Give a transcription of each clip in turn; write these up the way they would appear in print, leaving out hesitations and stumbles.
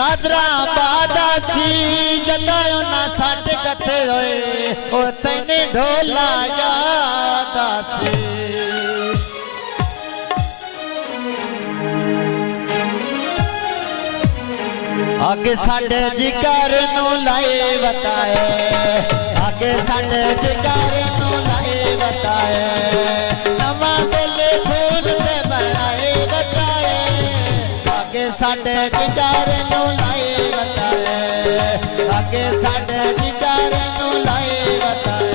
गादरा बादासी जदायो ना साठ कथे होए ओ तैने ढोला यादासी आगे साढ़े जिगर नू लाए बताए आगे साढ़े जिगर नू लाए बताए नवा बेले फूल से बनाए बताए आगे साढ़े जिगर नू लाए बताए आगे साढ़े जिगर नू लाए बताए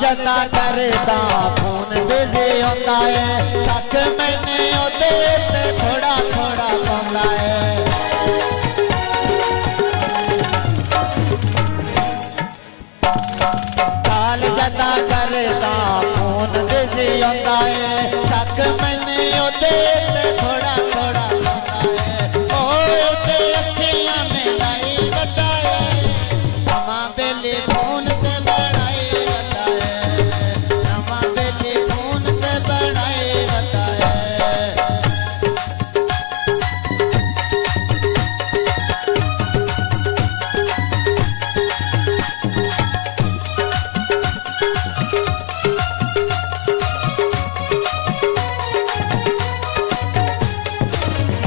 जता करता फोन बिजी होता है शक मैंने ओदे ते थोड़ा थोड़ा पाਉਂਦਾ है काल जता करता फोन बिजी होता है शक मैंने ओदे ते थोड़ा थोड़ा पाਉਂਦਾ है ओ ते अखियां में लाई बताए मां बेली फोन ते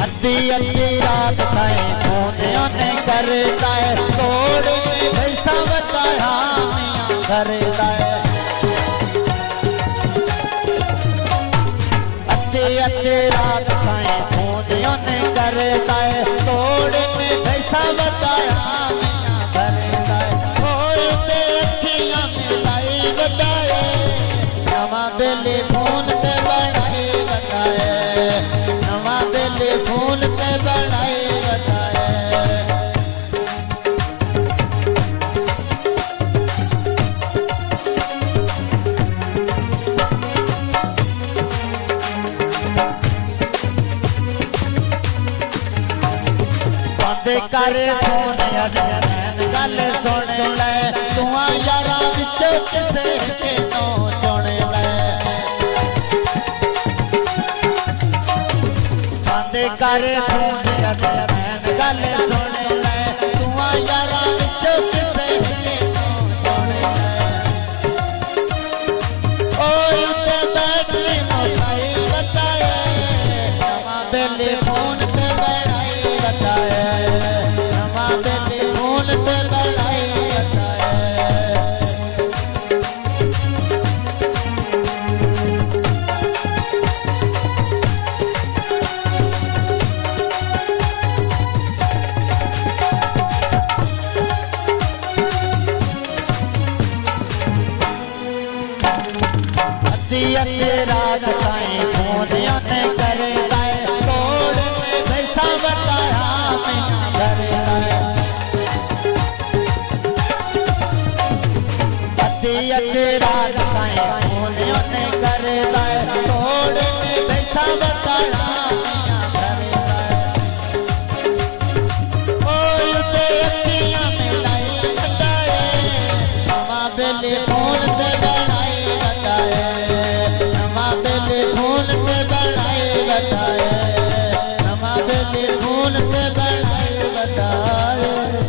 अद्धी रात ताए फोन करता है तोड़ के भैसा बताया मियाँ करता है अद्धी रात ताए फोन करता है तोड़ के भैसा बताया मियाँ करता है कोई ते अखियां मिलाई बताए नवा बेले फोन ते बनाए बताए नवा बेले फोन ते बनाए बताए बांदे कर फोन अजनैन गल सुन ले तुआ यारा विच किसे के नो चुन ले बांदे कर फोन अजनैन गल सुन ले तुआ यारा विच किसे के नो चुन ले ओए ते बैठे मोबाइल बताए नवा बेले फोन ते बनाए बताए नवा बेले फोन ते बनाए बताए अद्धी रात ताई फोन करता है तोड़ के भैसा बताया मियाँ करता है अद्धी रात ताई फोन करता है तोड़ के भैसा बताया मियाँ करता है ओ ते अखियां मिलाई बताए नवा बेले फोन ते बनाए बताए नवा बेले फोन ते बनाए बताए नवा बेले फोन ते बनाए बताए